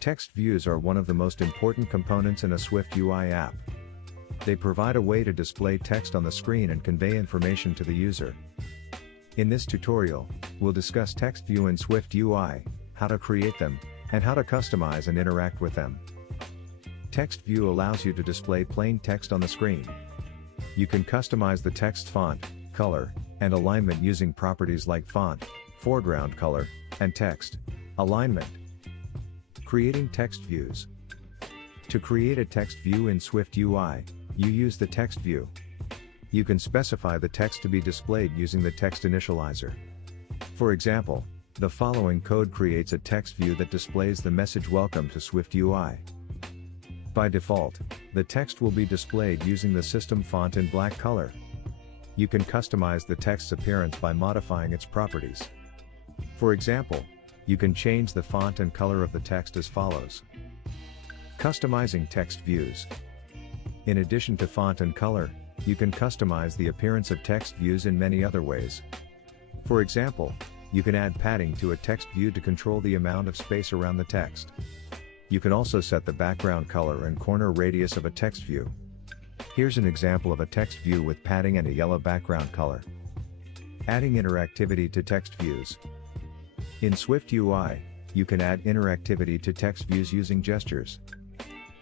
Text views are one of the most important components in a SwiftUI app. They provide a way to display text on the screen and convey information to the user. In this tutorial, we'll discuss text view in SwiftUI, how to create them, and how to customize and interact with them. Text view allows you to display plain text on the screen. You can customize the text font, color, and alignment using properties like font, foreground color, and text alignment. Creating text views. To create a text view in SwiftUI, you use the text view. You can specify the text to be displayed using the text initializer. For example, the following code creates a text view that displays the message "Welcome to SwiftUI." By default, the text will be displayed using the system font in black color. You can customize the text's appearance by modifying its properties. For example, you can change the font and color of the text as follows. Customizing text views. In addition to font and color, you can customize the appearance of text views in many other ways. For example, you can add padding to a text view to control the amount of space around the text. You can also set the background color and corner radius of a text view. Here's an example of a text view with padding and a yellow background color. Adding interactivity to text views. In SwiftUI, you can add interactivity to text views using gestures.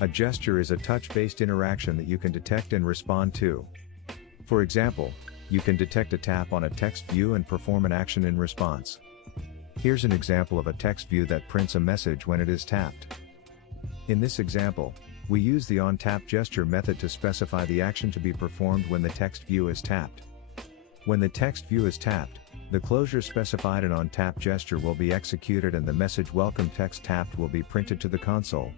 A gesture is a touch-based interaction that you can detect and respond to. For example, you can detect a tap on a text view and perform an action in response. Here's an example of a text view that prints a message when it is tapped. In this example, we use the onTap gesture method to specify the action to be performed when the text view is tapped. When the text view is tapped, the closure specified in onTap gesture will be executed and the message "Welcome" text tapped will be printed to the console.